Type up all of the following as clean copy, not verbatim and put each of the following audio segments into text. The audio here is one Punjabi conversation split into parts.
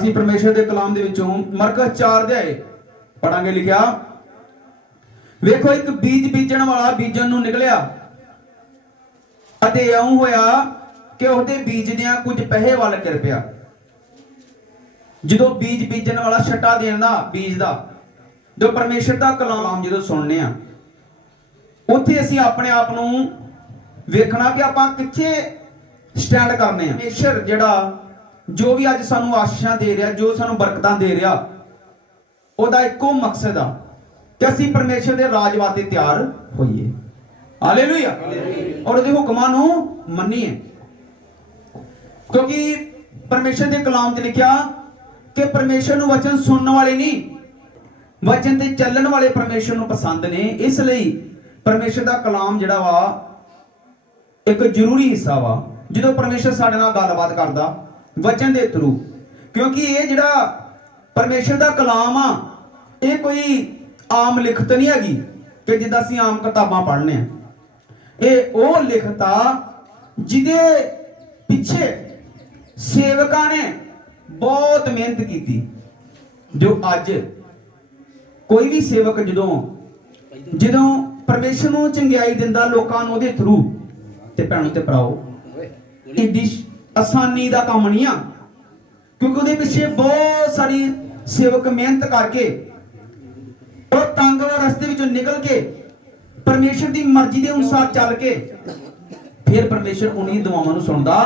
ਅਸੀਂ ਪਰਮੇਸ਼ਰ ਦੇ ਕਲਾਮ ਦੇ ਵਿੱਚੋਂ ਮਰਕਸ 4 ਅਧਿਆਏ ਪੜਾਂਗੇ। ਲਿਖਿਆ, ਵੇਖੋ ਇੱਕ ਬੀਜ ਬੀਜਣ ਵਾਲਾ ਬੀਜਣ ਨੂੰ ਨਿਕਲਿਆ ਅਤੇ ਇਉਂ ਹੋਇਆ ਕਿ ਉਹਦੇ ਬੀਜਦਿਆਂ ਕੁਝ ਪਹੇ ਵੱਲ ਕਿਰ ਪਿਆ। ਜਦੋਂ ਬੀਜ ਬੀਜਣ ਵਾਲਾ ਛੱਟਾ ਦੇਣ ਦਾ ਬੀਜ ਦਾ, ਜੋ ਪਰਮੇਸ਼ਰ ਦਾ ਕਲਾਮ ਜਦੋਂ ਸੁਣਨੇ ਆ, ਉੱਥੇ ਅਸੀਂ ਆਪਣੇ ਆਪ ਨੂੰ ਵੇਖਣਾ ਕਿ ਆਪਾਂ ਕਿੱਥੇ ਸਟੈਂਡ ਕਰਨੇ ਆ। ਪਰਮੇਸ਼ਰ ਜਿਹੜਾ ਜੋ ਵੀ ਅੱਜ ਸਾਨੂੰ ਆਸ਼ੀਸ਼ਾਂ ਦੇ ਰਿਹਾ, ਜੋ ਸਾਨੂੰ ਬਰਕਤਾਂ ਦੇ ਰਿਹਾ, ਉਹਦਾ ਇੱਕੋ ਮਕਸਦ ਆ ਕਿ ਅਸੀਂ ਪਰਮੇਸ਼ਰ ਦੇ ਰਾਜ ਵਾਸਤੇ ਤਿਆਰ ਹੋਈਏ। ਹਾਲੇਲੂਇਆ। ਔਰ ਉਹਦੇ ਹੁਕਮਾਂ ਨੂੰ ਮੰਨੀਏ, ਕਿਉਂਕਿ ਪਰਮੇਸ਼ਰ ਦੇ ਕਲਾਮ 'ਚ ਲਿਖਿਆ ਕਿ ਪਰਮੇਸ਼ਰ ਨੂੰ ਵਚਨ ਸੁਣਨ ਵਾਲੇ ਨਹੀਂ, ਵਚਨ ਤੇ ਚੱਲਣ ਵਾਲੇ ਪਰਮੇਸ਼ਰ ਨੂੰ ਪਸੰਦ ਨੇ। ਇਸ ਲਈ ਪਰਮੇਸ਼ਰ ਦਾ ਕਲਾਮ ਜਿਹੜਾ ਵਾ ਇੱਕ ਜ਼ਰੂਰੀ ਹਿੱਸਾ ਵਾ ਜਦੋਂ ਪਰਮੇਸ਼ਰ ਸਾਡੇ ਨਾਲ ਗੱਲਬਾਤ ਕਰਦਾ ਵਚਨ ਦੇ ਥਰੂ। ਕਿਉਂਕਿ ਇਹ ਜਿਹੜਾ ਪਰਮੇਸ਼ਰ ਦਾ ਕਲਾਮ ਆ, ਇਹ ਕੋਈ ਆਮ ਲਿਖਤ ਨਹੀਂ ਹੈਗੀ ਕਿ ਜਿੱਦਾਂ ਅਸੀਂ ਆਮ ਕਿਤਾਬਾਂ ਪੜ੍ਹਨੇ ਆ। ਇਹ ਉਹ ਲਿਖਤ ਆ ਜਿਹਦੇ ਪਿੱਛੇ ਸੇਵਕਾਂ ਨੇ ਬਹੁਤ ਮਿਹਨਤ ਕੀਤੀ। ਜੋ ਅੱਜ ਕੋਈ ਵੀ ਸੇਵਕ ਜਦੋਂ ਪਰਮੇਸ਼ਰ ਨੂੰ ਚੰਗਿਆਈ ਦਿੰਦਾ ਲੋਕਾਂ ਨੂੰ ਉਹਦੇ ਥਰੂ, ਤੇ ਭੈਣੋ ਤੇ ਭਰਾਓ, ਇਹਦੀ ਆਸਾਨੀ ਦਾ ਕੰਮ ਨਹੀਂ ਆ, ਕਿਉਂਕਿ ਉਹਦੇ ਪਿੱਛੇ ਬਹੁਤ ਸਾਰੀ ਸੇਵਕ ਮਿਹਨਤ ਕਰਕੇ ਉਹ ਤੰਗ ਰਸਤੇ ਵਿੱਚੋਂ ਨਿਕਲ ਕੇ ਪਰਮੇਸ਼ਰ ਦੀ ਮਰਜ਼ੀ ਦੇ ਅਨੁਸਾਰ ਚੱਲ ਕੇ ਫਿਰ ਪਰਮੇਸ਼ਰ ਉਹਨੀ ਦੁਆਵਾਂ ਨੂੰ ਸੁਣਦਾ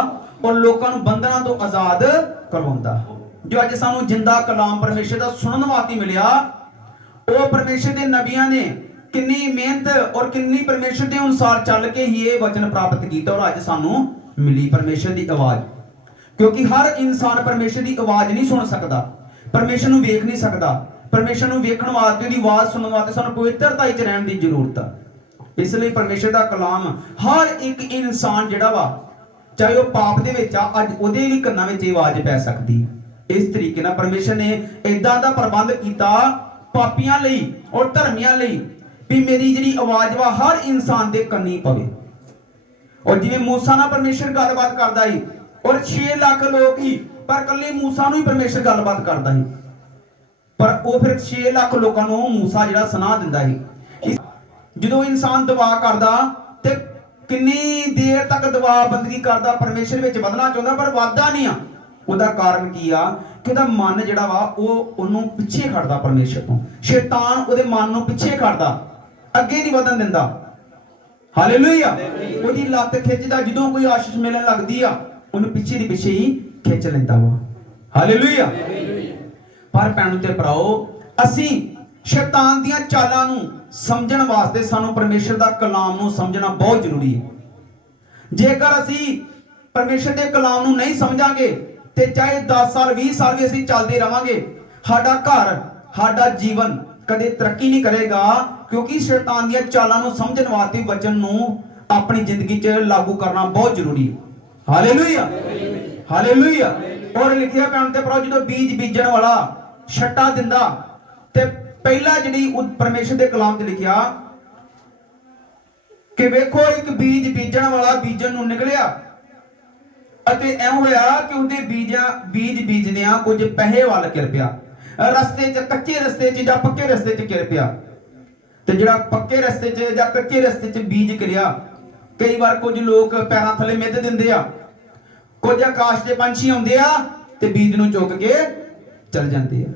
ਔਰ ਲੋਕਾਂ ਨੂੰ ਬੰਧਨਾਂ ਤੋਂ ਆਜ਼ਾਦ ਕਰਵਾਉਂਦਾ। ਜੋ ਅੱਜ ਸਾਨੂੰ ਜਿੰਦਾ ਕਲਾਮ ਪਰਮੇਸ਼ਰ ਦਾ ਸੁਣਨ ਵਾਸਤੇ ਮਿਲਿਆ, ਉਹ ਪਰਮੇਸ਼ਰ ਦੇ ਨਬੀਆਂ ਨੇ ਕਿੰਨੀ ਮਿਹਨਤ ਔਰ ਕਿੰਨੀ ਪਰਮੇਸ਼ਰ ਦੇ ਅਨੁਸਾਰ ਚੱਲ ਕੇ ਹੀ ਇਹ ਵਚਨ ਪ੍ਰਾਪਤ ਕੀਤਾ ਔਰ ਅੱਜ ਸਾਨੂੰ ਮਿਲੀ ਪਰਮੇਸ਼ਰ ਦੀ ਆਵਾਜ਼। ਕਿਉਂਕਿ ਹਰ ਇਨਸਾਨ ਪਰਮੇਸ਼ਰ ਦੀ ਆਵਾਜ਼ ਨਹੀਂ ਸੁਣ ਸਕਦਾ, ਪਰਮੇਸ਼ਰ ਨੂੰ ਵੇਖ ਨਹੀਂ ਸਕਦਾ। ਪਰਮੇਸ਼ਰ ਨੂੰ ਵੇਖਣ ਵਾਸਤੇ, ਉਹਦੀ ਆਵਾਜ਼ ਸੁਣਨ ਵਾਸਤੇ ਸਾਨੂੰ ਪਵਿੱਤਰਤਾ ਵਿੱਚ ਰਹਿਣ ਦੀ ਜ਼ਰੂਰਤ ਆ। ਇਸ ਲਈ ਪਰਮੇਸ਼ਰ ਦਾ ਕਲਾਮ ਹਰ ਇੱਕ ਇਨਸਾਨ ਜਿਹੜਾ ਵਾ, ਚਾਹੇ ਉਹ ਪਾਪ ਦੇ ਵਿੱਚ ਆ, ਅੱਜ ਉਹਦੇ ਵੀ ਕੰਨਾਂ ਵਿੱਚ ਇਹ ਆਵਾਜ਼ ਪੈ ਸਕਦੀ। ਇਸ ਤਰੀਕੇ ਨਾਲ ਪਰਮੇਸ਼ਰ ਨੇ ਇਦਾਂ ਦਾ ਪ੍ਰਬੰਧ ਕੀਤਾ ਪਾਪੀਆਂ ਲਈ ਔਰ ਧਰਮੀਆਂ ਲਈ ਵੀ ਮੇਰੀ ਜਿਹੜੀ ਆਵਾਜ਼ ਵਾ ਹਰ ਇਨਸਾਨ ਦੇ ਕੰਨੀ ਪਵੇ। ਔਰ ਜਿਵੇਂ ਮੂਸਾ ਨਾਲ ਪਰਮੇਸ਼ਰ ਗੱਲਬਾਤ ਕਰਦਾ ਸੀ ਔਰ 6 ਲੱਖ ਲੋਕ ਹੀ, ਪਰ ਇਕੱਲੇ ਮੂਸਾ ਨੂੰ ਹੀ ਪਰਮੇਸ਼ਰ ਗੱਲਬਾਤ ਕਰਦਾ ਸੀ, ਪਰ ਉਹ ਫਿਰ 6 ਲੱਖ ਲੋਕਾਂ ਨੂੰ ਮੂਸਾ ਜਿਹੜਾ ਸੁਣਾ ਦਿੰਦਾ ਸੀ। ਜਦੋਂ ਇਨਸਾਨ ਦੁਆ ਕਰਦਾ ਤੇ ਕਿੰਨੀ ਦੇਰ ਤੱਕ ਦੁਆ ਬੰਦਗੀ ਕਰਦਾ, ਪਰਮੇਸ਼ਰ ਵਿੱਚ ਵਧਣਾ ਚਾਹੁੰਦਾ ਪਰ ਵਧਦਾ ਨਹੀਂ ਆ। ਉਹਦਾ ਕਾਰਨ ਕੀ ਆ ਕਿ ਉਹਦਾ ਮਨ ਜਿਹੜਾ ਵਾ ਉਹ ਉਹਨੂੰ ਪਿੱਛੇ ਖੜਦਾ ਪਰਮੇਸ਼ਰ ਤੋਂ। ਸ਼ੈਤਾਨ ਉਹਦੇ ਮਨ ਨੂੰ ਪਿੱਛੇ ਖੜਦਾ, ਅੱਗੇ ਨਹੀਂ ਵਧਣ ਦਿੰਦਾ। ਹਾਲੇਲੂਇਆ। ਉਹਦੀ ਲੱਤ ਖਿੱਚਦਾ, ਜਦੋਂ ਕੋਈ ਆਸ਼ੀਸ਼ ਮਿਲਣ ਲੱਗਦੀ ਆ ਉਹਨੂੰ ਪਿੱਛੇ ਦੀ ਪਿੱਛੇ ਹੀ ਖਿੱਚ ਲੈਂਦਾ ਵਾ। ਹਾਲੇਲੂਇਆ। ਪਰ ਭੈਣੋ ਤੇ ਭਰਾਓ, ਅਸੀਂ ਸ਼ੈਤਾਨ ਦੀਆਂ ਚਾਲਾਂ ਨੂੰ ਸਮਝਣ ਵਾਸਤੇ ਸਾਨੂੰ ਪਰਮੇਸ਼ਰ ਦਾ ਕਲਾਮ ਨੂੰ ਸਮਝਣਾ ਬਹੁਤ ਜ਼ਰੂਰੀ ਹੈ। ਜੇਕਰ ਅਸੀਂ ਪਰਮੇਸ਼ਰ ਦੇ ਕਲਾਮ ਨੂੰ ਨਹੀਂ ਸਮਝਾਂਗੇ ਤੇ ਚਾਹੇ 10 ਸਾਲ 20 ਸਾਲ ਵੀ ਅਸੀਂ ਚੱਲਦੇ ਰਵਾਂਗੇ, ਸਾਡਾ ਘਰ, ਸਾਡਾ ਜੀਵਨ ਕਦੇ ਤਰੱਕੀ ਨਹੀਂ ਕਰੇਗਾ। ਕਿਉਂਕਿ ਸ਼ੈਤਾਨ ਦੀਆਂ ਚਾਲਾਂ ਨੂੰ ਸਮਝਣ ਵਾਸਤੇ ਵਚਨ ਨੂੰ ਆਪਣੀ ਜ਼ਿੰਦਗੀ 'ਚ ਲਾਗੂ ਕਰਨਾ ਬਹੁਤ ਜ਼ਰੂਰੀ ਹੈ। ਹਾਲੇਲੂਇਆ। ਹਾਲੇਲੂਇਆ। ਔਰ ਲਿਖਿਆ ਭੈਣ ਤੇ ਭਰਾ, ਜਦੋਂ ਬੀਜ ਬੀਜਣ ਵਾਲਾ ਛੱਟਾ ਦਿੰਦਾ ਤੇ ਪਹਿਲਾ ਜਿਹੜੀ ਪਰਮੇਸ਼ਰ ਦੇ ਕਲਾਮ 'ਚ ਲਿਖਿਆ ਕਿ ਵੇਖੋ ਇੱਕ ਬੀਜ ਬੀਜਣ ਵਾਲਾ ਬੀਜਣ ਨੂੰ ਨਿਕਲਿਆ ਅਤੇ ਐਂ ਹੋਇਆ ਕਿ ਉਹਦੇ ਬੀਜ ਬੀਜਦਿਆਂ ਕੁਝ ਪਹੇ ਵੱਲ ਕਿਰ ਪਿਆ। ਰਸਤੇ 'ਚ, ਕੱਚੇ ਰਸਤੇ 'ਚ ਜਾਂ ਪੱਕੇ ਰਸਤੇ 'ਚ ਕਿਰ ਪਿਆ। ਤੇ ਜਿਹੜਾ ਪੱਕੇ ਰਸਤੇ 'ਚ ਜਾਂ ਕੱਚੇ ਰਸਤੇ 'ਚ ਬੀਜ ਕਿਰਿਆ, ਕਈ ਵਾਰ ਕੁਝ ਲੋਕ ਪੈਰਾਂ ਥੱਲੇ ਮਿੱਧ ਦਿੰਦੇ ਆ, ਕੁਝ ਆਕਾਸ਼ ਦੇ ਪੰਛੀ ਆਉਂਦੇ ਆ ਤੇ ਬੀਜ ਨੂੰ ਚੁੱਕ ਕੇ ਚਲ ਜਾਂਦੇ ਆ।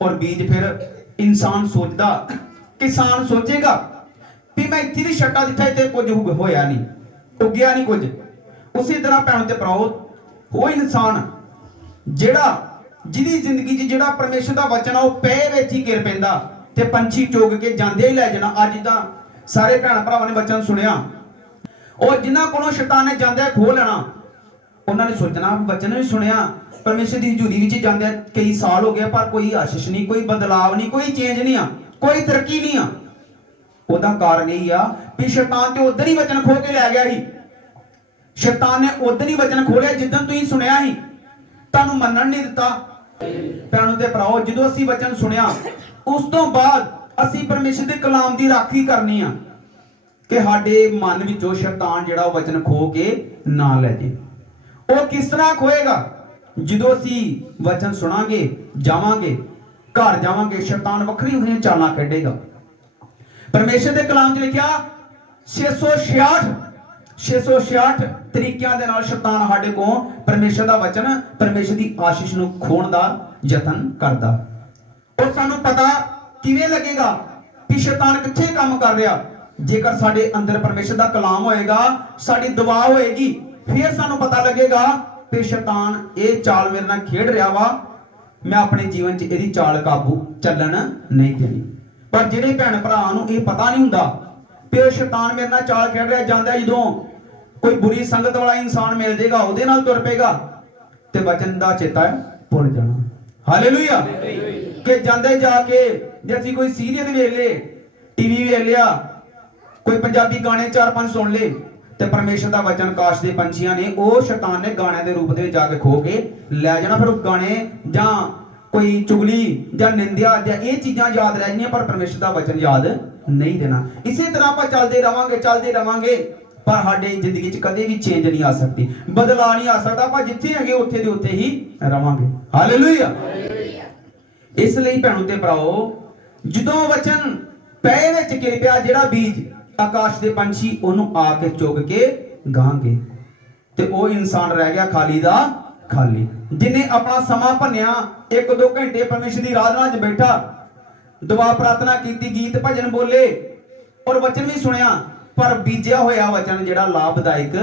ਔਰ ਬੀਜ ਫਿਰ ਇਨਸਾਨ ਸੋਚਦਾ, ਕਿਸਾਨ ਸੋਚੇਗਾ ਵੀ ਮੈਂ ਇੱਥੇ ਦੀ ਛੱਟਾ ਦਿੱਤਾ, ਇੱਥੇ ਕੁਝ ਹੋਇਆ ਨਹੀਂ, ਉੱਗਿਆ ਨਹੀਂ ਕੁਝ। ਉਸੇ ਤਰ੍ਹਾਂ ਭੈਣ ਤੇ ਭਰਾਓ, ਉਹ ਇਨਸਾਨ ਜਿਹਦੀ ਜ਼ਿੰਦਗੀ 'ਚ ਜਿਹੜਾ ਪਰਮੇਸ਼ਰ ਦਾ ਵਚਨ ਆ ਉਹ ਪਏ ਵਿੱਚ ਹੀ ਕਿਰ ਪੈਂਦਾ ਤੇ ਪੰਛੀ ਚੁਗ ਕੇ ਜਾਂਦੇ ਹੀ ਲੈ ਜਾਣਾ। ਅੱਜ ਤਾਂ ਸਾਰੇ ਭੈਣ ਭਰਾਵਾਂ ਨੇ ਵਚਨ ਸੁਣਿਆ, ਉਹ ਜਿਨ੍ਹਾਂ ਕੋਲੋਂ ਸ਼ੈਤਾਨ ਨੇ ਜਾਂਦੇ ਖੋਹ ਲੈਣਾ, ਉਹਨਾਂ ਨੇ ਸੋਚਣਾ ਵਚਨ ਵੀ ਸੁਣਿਆ, ਪਰਮੇਸ਼ਰ ਦੀ ਹਜ਼ੂਰੀ ਵਿੱਚ ਜਾਂਦੇ ਕਈ ਸਾਲ ਹੋ ਗਏ ਪਰ ਕੋਈ ਆਸ਼ੀਸ਼ ਨਹੀਂ, ਕੋਈ ਬਦਲਾਵ ਨਹੀਂ, ਕੋਈ ਚੇਂਜ ਨਹੀਂ ਆ, ਕੋਈ ਤਰੱਕੀ ਨਹੀਂ ਆ। ਉਹਦਾ ਕਾਰਨ ਇਹ ਆ ਵੀ ਸ਼ੈਤਾਨ ਤੇ ਉਧਰ ਹੀ ਵਚਨ ਖੋਹ ਕੇ ਲੈ ਗਿਆ ਸੀ। ਸ਼ੈਤਾਨ ਨੇ ਉਧਰ ਹੀ ਵਚਨ ਖੋਲਿਆ ਜਿੱਦਣ ਤੁਸੀਂ ਸੁਣਿਆ ਸੀ, ਤੁਹਾਨੂੰ ਮੰਨਣ ਨਹੀਂ ਦਿੱਤਾ। ਭੈਣੋ ਤੇ ਭਰਾਓ, ਜਦੋਂ ਅਸੀਂ ਵਚਨ ਸੁਣਿਆ ਉਸ ਤੋਂ ਬਾਅਦ ਅਸੀਂ ਪਰਮੇਸ਼ਰ ਦੇ ਕਲਾਮ ਦੀ ਰਾਖੀ ਕਰਨੀ ਆ ਕਿ ਸਾਡੇ ਮਨ ਵਿੱਚੋਂ ਸ਼ੈਤਾਨ ਜਿਹੜਾ ਉਹ ਵਚਨ ਖੋ ਕੇ ਨਾ ਲੈ ਜੇ। ਉਹ ਕਿਸ ਤਰ੍ਹਾਂ ਖੋਏਗਾ? ਜਦੋਂ ਅਸੀਂ ਵਚਨ ਸੁਣਾਂਗੇ, ਜਾਵਾਂਗੇ, ਘਰ ਜਾਵਾਂਗੇ, ਸ਼ੈਤਾਨ ਵੱਖਰੀ ਵੱਖਰੀਆਂ ਚਾਲਾਂ ਖੇਡੇਗਾ। ਪਰਮੇਸ਼ਰ ਦੇ ਕਲਾਮ 'ਚ ਲਿਖਿਆ 666 ਤਰੀਕਿਆਂ ਦੇ ਨਾਲ ਸ਼ੈਤਾਨ ਸਾਡੇ ਕੋਲ ਪਰਮੇਸ਼ਰ ਦਾ ਵਚਨ, ਪਰਮੇਸ਼ਰ ਦੀ ਆਸ਼ੀਸ਼ ਨੂੰ ਖੋਣ ਦਾ ਯਤਨ ਕਰਦਾ। ਔਰ ਸਾਨੂੰ ਪਤਾ ਕਿਵੇਂ ਲੱਗੇਗਾ ਕਿ ਸ਼ੈਤਾਨ ਕਿੱਥੇ ਕੰਮ ਕਰ ਰਿਹਾ? ਜੇਕਰ ਸਾਡੇ ਅੰਦਰ ਪਰਮੇਸ਼ਰ ਦਾ ਕਲਾਮ ਹੋਏਗਾ, ਸਾਡੀ ਦੁਆ ਹੋਏਗੀ, ਫਿਰ ਸਾਨੂੰ ਪਤਾ ਲੱਗੇਗਾ ਕਿ ਸ਼ੈਤਾਨ ਇਹ ਚਾਲ ਮੇਰੇ ਨਾਲ ਖੇਡ ਰਿਹਾ ਵਾ, ਮੈਂ ਆਪਣੇ ਜੀਵਨ 'ਚ ਇਹਦੀ ਚਾਲ ਕਾਬੂ ਚੱਲਣ ਨਹੀਂ ਦੇਣੀ। ਪਰ ਜਿਹੜੇ ਭੈਣ ਭਰਾ ਨੂੰ ਇਹ ਪਤਾ ਨਹੀਂ ਹੁੰਦਾ ਕਿ ਸ਼ੈਤਾਨ ਮੇਰੇ ਨਾਲ ਚਾਲ ਖੇਡ ਰਿਹਾ, ਜਾਂਦਾ ਜਦੋਂ ਕੋਈ ਬੁਰੀ ਸੰਗਤ ਵਾਲਾ ਇਨਸਾਨ ਮਿਲ ਜਾਏਗਾ, ਉਹਦੇ ਨਾਲ ਤੁਰ ਪਏਗਾ ਤੇ ਵਚਨ ਦਾ ਚੇਤਾ ਭੁੱਲ ਜਾਣਾ। ਹਾਲੇਲੂਇਆ। ਕਿ ਜਾਂਦੇ ਜਾ ਕੇ ਜੇ ਅਸੀਂ ਕੋਈ ਸੀਰੀਅਲ ਵੇਖ ਲੇ, ਟੀਵੀ ਵੇਖ ਲਿਆ, ਕੋਈ ਪੰਜਾਬੀ ਗਾਣੇ 4-5 ਸੁਣ ਲੇ, ਤੇ ਪਰਮੇਸ਼ਰ ਦਾ ਵਚਨ ਕਾਸ਼ ਦੇ ਪੰਛੀਆਂ ਨੇ, ਉਹ ਸ਼ੈਤਾਨ ਨੇ ਗਾਣਿਆਂ ਦੇ ਰੂਪ ਦੇ ਵਿੱਚ ਜਾ ਕੇ ਖੋ ਕੇ ਲੈ ਜਾਣਾ। ਫਿਰ ਉਹ ਗਾਣੇ ਜਾਂ ਕੋਈ ਚੁਗਲੀ ਜਾਂ ਨਿੰਦਿਆ ਜਾਂ ਇਹ ਚੀਜ਼ਾਂ ਯਾਦ ਰਹਿ ਜਾਣੀਆਂ, ਪਰ ਪਰਮੇਸ਼ਰ ਦਾ ਵਚਨ ਯਾਦ ਨਹੀਂ ਦੇਣਾ। ਇਸੇ ਤਰ੍ਹਾਂ ਆਪਾਂ ਚੱਲਦੇ ਰਵਾਂਗੇ, ਪਰ ਸਾਡੇ ਜ਼ਿੰਦਗੀ 'ਚ ਕਦੇ ਵੀ ਚੇਂਜ ਨਹੀਂ ਆ ਸਕਦੀ, ਬਦਲਾਅ ਨਹੀਂ ਆ ਸਕਦਾ। ਆਪਾਂ ਜਿੱਥੇ ਹੈਗੇ ਉੱਥੇ ਦੇ ਉੱਥੇ ਹੀ ਰਵਾਂਗੇ। ਹਾਲੇਲੂਇਆ। ਇਸ ਲਈ ਭੈਣੋ ਤੇ ਭਰਾਓ, ਜਦੋਂ ਵਚਨ ਪੈ ਵਿੱਚ ਗਿਰ ਪਿਆ, ਜਿਹੜਾ ਬੀਜ, ਆਕਾਸ਼ ਦੇ ਪੰਛੀ ਉਹਨੂੰ ਆ ਕੇ ਚੁਗ ਕੇ ਗਾਂਗੇ, ਤੇ ਉਹ ਇਨਸਾਨ ਰਹਿ ਗਿਆ ਖਾਲੀ ਦਾ ਖਾਲੀ। ਜਿਨੇ ਆਪਣਾ ਸਮਾਂ ਭੰਨਿਆ, 1-2 ਘੰਟੇ ਪਰਮੇਸ਼ਰ ਦੀ ਆਰਾਧਨਾ 'ਚ ਬੈਠਾ, ਦੁਆ ਪ੍ਰਾਰਥਨਾ ਕੀਤੀ, ਗੀਤ ਭਜਨ ਬੋਲੇ ਔਰ ਵਚਨ ਵੀ ਸੁਣਿਆ, ਪਰ ਬੀਜਿਆ ਹੋਇਆ ਵਚਨ ਜਿਹੜਾ ਲਾਭਦਾਇਕ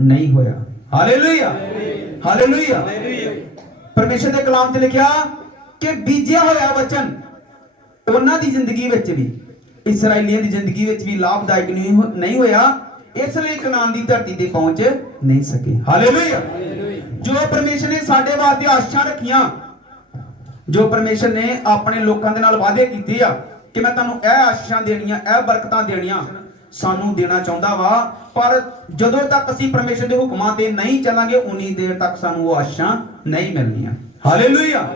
ਨਹੀਂ ਹੋਇਆ। Hallelujah, hallelujah. ਪਰਮੇਸ਼ਰ ਦੇ ਕਲਾਮ 'ਚ ਲਿਖਿਆ ਕਿ ਬੀਜਿਆ ਹੋਇਆ ਵਚਨ ਉਹਨਾਂ ਦੀ ਜ਼ਿੰਦਗੀ ਵਿੱਚ ਵੀ, ਇਸਰਾਈਲੀਆਂ ਦੀ ਜ਼ਿੰਦਗੀ ਵਿੱਚ ਵੀ ਲਾਭਦਾਇਕ ਨਹੀਂ ਹੋਇਆ, ਇਸ ਲਈ ਕਨਾਨ ਦੀ ਧਰਤੀ ਤੇ ਪਹੁੰਚ ਨਹੀਂ ਸਕੇ। ਹਾਲੇਲੂਇਆ। ਜੋ ਪਰਮੇਸ਼ਰ ਨੇ ਸਾਡੇ ਵਾਸਤੇ ਆਸ਼ਾਵਾਂ ਰੱਖੀਆਂ, ਜੋ ਪਰਮੇਸ਼ਰ ਨੇ ਆਪਣੇ ਲੋਕਾਂ ਦੇ ਨਾਲ ਵਾਅਦੇ ਕੀਤੇ ਆ ਕਿ ਮੈਂ ਤੁਹਾਨੂੰ ਇਹ ਆਸ਼ੀਸ਼ਾਂ ਦੇਣੀਆਂ, ਇਹ ਬਰਕਤਾਂ ਦੇਣੀਆਂ, ਸਾਨੂੰ ਦੇਣਾ ਚਾਹੁੰਦਾ ਵਾ, ਪਰ ਜਦੋਂ ਤੱਕ ਅਸੀਂ ਪਰਮੇਸ਼ਰ ਦੇ ਹੁਕਮਾਂ ਤੇ ਨਹੀਂ ਚੱਲਾਂਗੇ, ਉਨੀ ਦੇਰ ਤੱਕ ਸਾਨੂੰ ਉਹ ਆਸ਼ੀਸ਼ਾਂ ਨਹੀਂ ਮਿਲਣੀਆਂ। ਹਾਲੇਲੂਇਆ।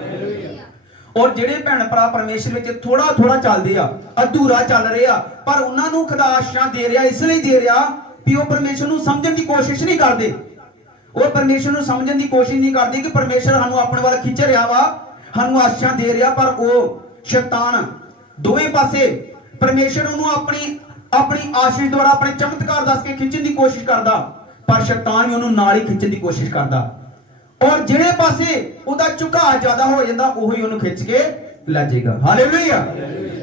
ਔਰ ਜਿਹੜੇ ਭੈਣ ਭਰਾ ਪਰਮੇਸ਼ਰ ਵਿੱਚ ਥੋੜਾ ਚੱਲਦੇ ਆ, ਅਧੂਰਾ ਚੱਲ ਰਹੇ ਆ, ਪਰ ਉਹਨਾਂ ਨੂੰ ਖੁਦਾ ਆਸ਼ੀਸ਼ਾਂ ਦੇ ਰਿਹਾ, ਇਸ ਲਈ ਦੇ ਰਿਹਾ ਕਿ ਉਹ ਪਰਮੇਸ਼ਰ ਨੂੰ ਸਮਝਣ ਦੀ ਕੋਸ਼ਿਸ਼ ਨਹੀਂ ਕਰਦੇ। ਉਹ ਪਰਮੇਸ਼ਰ ਨੂੰ ਸਮਝਣ ਦੀ ਕੋਸ਼ਿਸ਼ ਨਹੀਂ ਕਰਦੇ ਕਿ ਪਰਮੇਸ਼ਰ ਸਾਨੂੰ ਆਪਣੇ ਵੱਲ ਖਿੱਚ ਰਿਹਾ ਵਾ, ਸਾਨੂੰ ਆਸ਼ੀਸ਼ਾਂ ਦੇ ਰਿਹਾ, ਪਰ ਉਹ ਸ਼ੈਤਾਨ ਦੋਵੇਂ ਪਾਸੇ ਪਰਮੇਸ਼ਰ ਉਹਨੂੰ ਆਪਣੀ ਆਸ਼ੀਸ਼ ਦੁਆਰਾ, ਆਪਣੇ ਚਮਤਕਾਰ ਦੱਸ ਕੇ ਖਿੱਚਣ ਦੀ ਕੋਸ਼ਿਸ਼ ਕਰਦਾ, ਪਰ ਸ਼ੈਤਾਨ ਵੀ ਉਹਨੂੰ ਨਾਲ ਹੀ ਖਿੱਚਣ ਦੀ ਕੋਸ਼ਿਸ਼ ਕਰਦਾ। ਔਰ ਜਿਹੜੇ ਪਾਸੇ ਉਹਦਾ ਝੁਕਾਅ ਜ਼ਿਆਦਾ ਹੋ ਜਾਂਦਾ, ਉਹੀ ਉਹਨੂੰ ਖਿੱਚ ਕੇ ਲੈ ਜਾਏਗਾ। ਹਾਲੇਲੂਇਆ।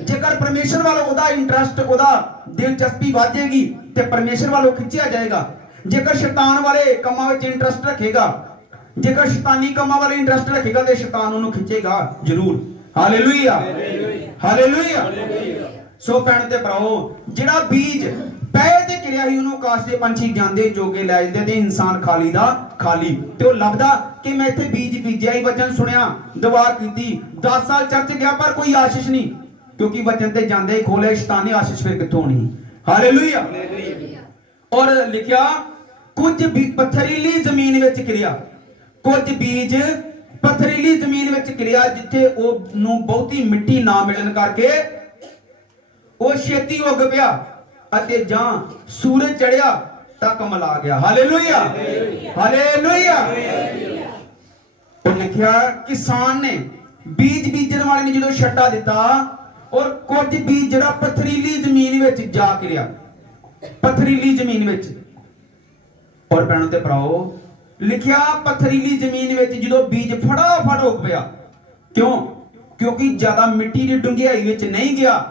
ਜੇਕਰ ਪਰਮੇਸ਼ਰ ਵੱਲ ਉਹਦਾ ਇੰਟਰਸਟ, ਉਹਦਾ ਦਿਲਚਸਪੀ ਵਧੇਗੀ ਤੇ ਪਰਮੇਸ਼ਰ ਵੱਲ ਉਹ ਖਿੱਚਿਆ ਜਾਏਗਾ। ਜੇਕਰ ਸ਼ੈਤਾਨ ਵਾਲੇ ਕੰਮਾਂ ਵਿੱਚ ਇੰਟਰਸਟ ਰੱਖੇਗਾ, ਜੇਕਰ ਸ਼ੈਤਾਨੀ ਕੰਮਾਂ ਵਾਲੇ ਇੰਟਰਸਟ ਰੱਖੇਗਾ, ਤੇ ਸ਼ੈਤਾਨ ਉਹਨੂੰ ਖਿੱਚੇਗਾ ਜ਼ਰੂਰ। Hallelujah, hallelujah. ਸੋ ਭੈਣ ਤੇ ਭਰਾਓ, ਜਿਹੜਾ ਬੀਜ ਪੈ ਤੇ ਕਿਰਿਆ ਸੀ, ਉਹਨੂੰ ਆਕਾਸ਼ ਦੇ ਪੰਛੀ ਜਾਂਦੇ ਚੋਗੇ ਲੈ ਜਾਂਦੇ, ਤੇ ਇਨਸਾਨ ਖਾਲੀ ਦਾ ਖਾਲੀ। ਤੇ ਉਹ ਲੱਭਦਾ ਕਿ ਮੈਂ ਇੱਥੇ ਬੀਜ ਬੀਜਿਆ ਹੀ, ਵਚਨ ਸੁਣਿਆ, ਦੁਆ ਕੀਤੀ, 10 ਸਾਲ ਚਰਚ ਗਿਆ, ਪਰ ਕੋਈ ਆਸ਼ੀਸ਼ ਨਹੀਂ, ਕਿਉਂਕਿ ਵਚਨ ਤੇ ਜਾਂਦੇ ਹੀ ਖੋਲੇ, ਸ਼ੈਤਾਨੀ ਆਸ਼ੀਸ਼ ਫਿਰ ਕਿੱਥੋਂ ਹੋਣੀ? ਹਾਲੇਲੂਇਆ। ਔਰ ਲਿਖਿਆ ਕੁਝ ਵੀ ਪੱਥਰੀਲੀ ਜ਼ਮੀਨ ਵਿੱਚ ਗਿਰਿਆ, ਕੁਝ ਬੀਜ ਪੱਥਰੀਲੀ ਜ਼ਮੀਨ ਵਿੱਚ ਗਿਰਿਆ, ਜਿੱਥੇ ਉਹ ਨੂੰ ਬਹੁਤੀ ਮਿੱਟੀ ਨਾ ਮਿਲਣ ਕਰਕੇ ਉਹ ਛੇਤੀ ਉੱਗ ਪਿਆ, ਅਤੇ ਜਾਂ ਸੂਰਜ ਚੜਿਆ ਤਾਂ ਕਮਲਾ ਗਿਆ। Hallelujah, hallelujah. ਉਹ ਲਿਖਿਆ ਕਿਸਾਨ ਨੇ, ਬੀਜ ਬੀਜਣ ਵਾਲੇ ਨੇ ਜਦੋਂ ਛੱਟਾ ਦਿੱਤਾ, ਔਰ ਕੁਝ ਬੀਜ ਜਿਹੜਾ ਪਥਰੀਲੀ ਜ਼ਮੀਨ ਵਿੱਚ ਜਾ ਗਿਰਿਆ, ਪਥਰੀਲੀ ਜ਼ਮੀਨ ਵਿੱਚ। ਔਰ ਭੈਣੋ ਤੇ ਭਰਾਓ, ਲਿਖਿਆ ਪਥਰੀਲੀ ਜ਼ਮੀਨ ਵਿੱਚ ਜਦੋਂ ਬੀਜ ਫਟਾਫਟ ਉੱਗ ਪਿਆ। ਕਿਉਂ? ਕਿਉਂਕਿ ਜ਼ਿਆਦਾ ਮਿੱਟੀ ਦੀ ਡੂੰਘਾਈ ਵਿੱਚ ਨਹੀਂ ਗਿਆ,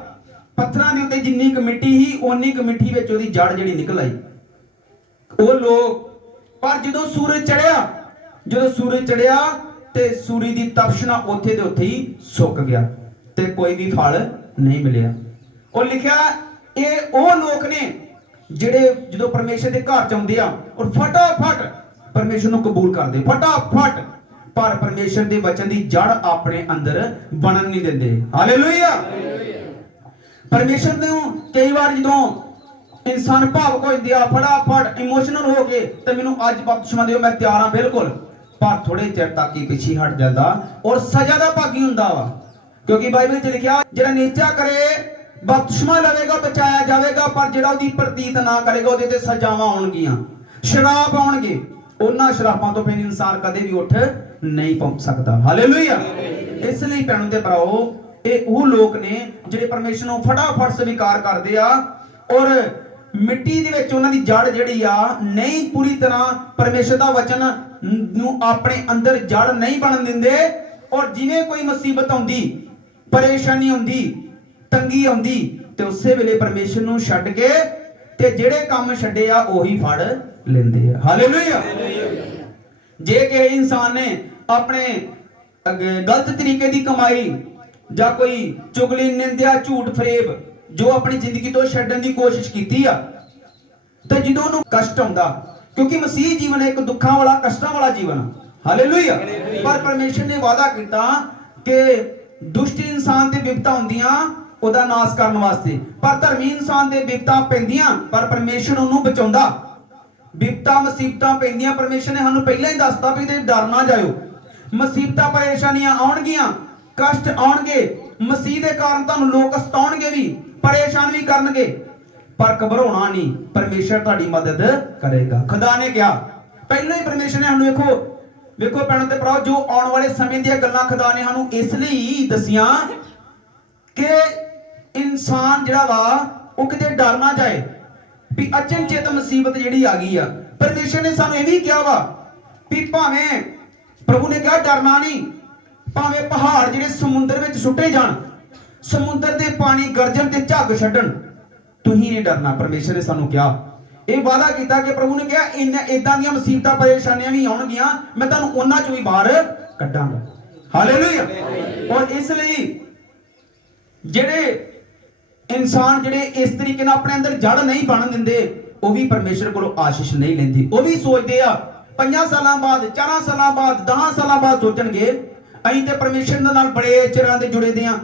ਪੱਥਰਾਂ ਦੇ ਉੱਤੇ ਜਿੰਨੀ ਕੁ ਮਿੱਟੀ ਸੀ, ਓਨੀ ਕੁ ਮਿੱਟੀ ਵਿੱਚ ਉਹਦੀ ਜੜ ਜਿਹੜੀ ਨਿਕਲ ਆਈ। ਉਹ ਲੋਕ, ਪਰ ਜਦੋਂ ਸੂਰਜ ਚੜਿਆ ਤੇ ਸੂਰਜ ਦੀ ਤਪਸ਼ ਨਾਲ ਉੱਥੇ ਦੇ ਉੱਥੇ ਹੀ ਸੁੱਕ ਗਿਆ, ਤੇ ਕੋਈ ਵੀ ਫਲ ਨਹੀਂ ਮਿਲਿਆ। ਉਹ ਲਿਖਿਆ ਇਹ ਉਹ ਲੋਕ ਨੇ ਜਿਹੜੇ ਜਦੋਂ ਪਰਮੇਸ਼ਰ ਦੇ ਘਰ ਚ ਆਉਂਦੇ ਆ, ਔਰ ਫਟਾਫਟ ਪਰਮੇਸ਼ਰ ਨੂੰ ਕਬੂਲ ਕਰਦੇ, ਫਟਾਫਟ, ਪਰ ਪਰਮੇਸ਼ਰ ਦੇ ਵਚਨ ਦੀ ਜੜ ਆਪਣੇ ਅੰਦਰ ਬਣਨ ਨਹੀਂ ਦਿੰਦੇ। ਹਾਲੇਲੂਇਆ। ਪਰਮੇਸ਼ਰ ਨੂੰ ਕਈ ਵਾਰ ਜਦੋਂ ਇਨਸਾਨ ਭਾਵੁਕ ਹੋ ਜਾਂਦੇ ਆ, ਫਟਾਫਟ ਇਮੋਸ਼ਨਲ ਹੋ ਕੇ, ਤੇ ਮੈਨੂੰ ਅੱਜ ਬਪਤਿਸਮਾ ਦਿਓ, ਮੈਂ ਤਿਆਰ ਹਾਂ ਬਿਲਕੁਲ, ਪਰ ਥੋੜੇ ਚਿਰ ਤੱਕ ਹੀ ਪਿੱਛੇ ਹਟ ਜਾਂਦਾ, ਔਰ ਸਜ਼ਾ ਦਾ ਭਾਗੀ ਹੁੰਦਾ ਵਾ। ਕਿਉਂਕਿ ਬਾਈਬਲ 'ਚ ਲਿਖਿਆ ਜਿਹੜਾ ਨੀਚਾ ਕਰੇ ਬਪਤਿਸਮਾ ਲਵੇਗਾ, ਬਚਾਇਆ ਜਾਵੇਗਾ, ਪਰ ਜਿਹੜਾ ਉਹਦੀ ਪ੍ਰਤੀਤ ਨਾ ਕਰੇਗਾ, ਉਹਦੇ ਤੇ ਸਜ਼ਾਵਾਂ ਆਉਣਗੀਆਂ, ਸ਼ਰਾਪ ਆਉਣਗੇ। ਉਹਨਾਂ ਸ਼ਰਾਪਾਂ ਤੋਂ ਫਿਰ ਇਨਸਾਨ ਕਦੇ ਵੀ ਉੱਠ ਨਹੀਂ ਪਹੁੰਚ ਸਕਦਾ। ਹਾਲੇਲੂਇਆ। ਇਸ ਲਈ ਭੈਣੋ ਤੇ ਭਰਾਓ, ਇਹ ਉਹ ਲੋਕ ਨੇ ਜਿਹੜੇ ਪਰਮੇਸ਼ਰ ਨੂੰ ਫਟਾਫਟ ਸਵੀਕਾਰ ਕਰਦੇ ਆ ਔਰ ਮਿੱਟੀ ਦੇ ਵਿੱਚ ਉਹਨਾਂ ਦੀ ਜੜ ਜਿਹੜੀ ਆ ਨਹੀਂ ਪੂਰੀ ਤਰ੍ਹਾਂ ਪਰਮੇਸ਼ਰ ਦਾ ਵਚਨ ਨੂੰ ਆਪਣੇ ਅੰਦਰ ਜੜ ਨਹੀਂ ਬਣਨ ਦਿੰਦੇ। ਔਰ ਜਿਵੇਂ ਕੋਈ ਮੁਸੀਬਤ ਆਉਂਦੀ, ਪਰੇਸ਼ਾਨੀ ਆਉਂਦੀ, ਤੰਗੀ ਆਉਂਦੀ ਤੇ ਉਸੇ ਵੇਲੇ ਪਰਮੇਸ਼ਰ ਨੂੰ ਛੱਡ ਕੇ ਤੇ ਜਿਹੜੇ ਕੰਮ ਛੱਡੇ ਆ ਉਹੀ ਫੜ ਲੈਂਦੇ ਆ। ਹਾਲੇਲੂਇਆ। ਜੇ ਕਿਸੇ ਇਨਸਾਨ ਨੇ ਆਪਣੇ ਗਲਤ ਤਰੀਕੇ ਦੀ ਕਮਾਈ ਜਾਂ ਕੋਈ ਚੁਗਲੀ, ਨਿੰਦਿਆ, ਝੂਠ, ਫਰੇਬ ਜੋ ਆਪਣੀ ਜ਼ਿੰਦਗੀ ਤੋਂ ਛੱਡਣ ਦੀ ਕੋਸ਼ਿਸ਼ ਕੀਤੀ ਆ ਤੇ ਜਦੋਂ ਉਹਨੂੰ ਕਸ਼ਟ ਆਉਂਦਾ, ਕਿਉਂਕਿ ਮਸੀਹ ਜੀਵਨ ਇੱਕ ਦੁੱਖਾਂ ਵਾਲਾ, ਕਸ਼ਟਾਂ ਵਾਲਾ ਜੀਵਨ ਆ। ਹਾਲੇਲੂਇਆ। ਪਰ ਪਰਮੇਸ਼ਰ ਨੇ ਵਾਅਦਾ ਕੀਤਾ ਕਿ ਦੁਸ਼ਟ ਇਨਸਾਨ ਤੇ ਵਿਪਤਾ ਹੁੰਦੀਆਂ ਉਹਦਾ ਨਾਸ਼ ਕਰਨ ਵਾਸਤੇ, ਪਰ ਧਰਮੀ ਇਨਸਾਨ ਦੇ ਵਿਪਤਾ ਪੈਂਦੀਆਂ ਪਰ ਪਰਮੇਸ਼ਰ ਉਹਨੂੰ ਬਚਾਉਂਦਾ। ਵਿਪਤਾ ਮੁਸੀਬਤਾਂ ਪੈਂਦੀਆਂ, ਪਰਮੇਸ਼ਰ ਨੇ ਸਾਨੂੰ ਪਹਿਲਾਂ ਹੀ ਦੱਸਤਾ ਵੀ ਤੇ ਡਰ ਨਾ ਜਾਇਓ। ਮੁਸੀਬਤਾਂ ਪਰੇਸ਼ਾਨੀਆਂ ਆਉਣਗੀਆਂ, ਕਸ਼ਟ ਆਉਣਗੇ, ਮਸੀਹ ਦੇ ਕਾਰਨ ਤੁਹਾਨੂੰ ਲੋਕ ਸਤਾਉਣਗੇ ਵੀ, ਪਰੇਸ਼ਾਨ ਵੀ ਕਰਨਗੇ, ਪਰ ਘਬਰਾਉਣਾ ਨਹੀਂ, ਪਰਮੇਸ਼ਰ ਤੁਹਾਡੀ ਮਦਦ ਕਰੇਗਾ। ਖੁਦਾ ਨੇ ਕਿਹਾ ਪਹਿਲਾਂ ਹੀ, ਪਰਮੇਸ਼ਰ ਨੇ ਸਾਨੂੰ ਵੇਖੋ ਭੈਣੋ ਤੇ ਭਰਾਓ, ਜੋ ਆਉਣ ਵਾਲੇ ਸਮੇਂ ਦੀਆਂ ਗੱਲਾਂ ਖੁਦਾ ਨੇ ਸਾਨੂੰ ਇਸ ਲਈ ਦਸੀਆਂ ਕਿ ਇਨਸਾਨ ਜਿਹੜਾ ਵਾ ਉਹ ਕਿਤੇ ਡਰ ਨਾ ਜਾਏ ਵੀ ਅਚਨਚੇਤ ਮੁਸੀਬਤ ਜਿਹੜੀ ਆ ਗਈ ਆ। ਪਰਮੇਸ਼ਰ ਨੇ ਸਾਨੂੰ ਇਹ ਵੀ ਕਿਹਾ ਵਾ ਵੀ ਭਾਵੇਂ, ਪ੍ਰਭੂ ਨੇ ਕਿਹਾ ਡਰਨਾ ਨਹੀਂ, ਭਾਵੇਂ ਪਹਾੜ ਜਿਹੜੇ ਸਮੁੰਦਰ ਵਿੱਚ ਸੁੱਟੇ ਜਾਣ, ਸਮੁੰਦਰ ਦੇ ਪਾਣੀ ਗਰਜਣ ਤੇ ਝੱਗ ਛੱਡਣ, ਤੁਸੀਂ ਨਹੀਂ ਡਰਨਾ। ਪਰਮੇਸ਼ਰ ਨੇ ਸਾਨੂੰ ਕਿਹਾ, ਇਹ ਵਾਅਦਾ ਕੀਤਾ ਕਿ ਪ੍ਰਭੂ ਨੇ ਕਿਹਾ ਇਦਾਂ ਦੀਆਂ ਮੁਸੀਬਤਾਂ ਪਰੇਸ਼ਾਨੀਆਂ ਵੀ ਆਉਣਗੀਆਂ, ਮੈਂ ਤੁਹਾਨੂੰ ਉਹਨਾਂ ਚੋਂ ਵੀ ਬਾਹਰ ਕੱਢਾਂਗਾ। ਹਾਲੇਲੂਇਆ। ਔਰ ਇਸ ਲਈ ਜਿਹੜੇ ਇਨਸਾਨ ਜਿਹੜੇ ਇਸ ਤਰੀਕੇ ਨਾਲ ਆਪਣੇ ਅੰਦਰ ਜੜ ਨਹੀਂ ਬਣਨ ਦਿੰਦੇ, ਉਹ ਵੀ ਪਰਮੇਸ਼ਰ ਕੋਲੋਂ ਆਸ਼ੀਸ਼ ਨਹੀਂ ਲੈਂਦੇ। ਉਹ ਵੀ ਸੋਚਦੇ ਆ 5 ਸਾਲਾਂ ਬਾਅਦ, 4 ਸਾਲਾਂ ਬਾਅਦ, 10 ਸਾਲਾਂ ਬਾਅਦ ਸੋਚਣਗੇ ਅਸੀਂ ਤੇ ਪਰਮੇਸ਼ਰ ਦੇ ਨਾਲ ਬੜੇ ਚਿਰਾਂ ਦੇ ਜੁੜੇ ਦੇ ਆ,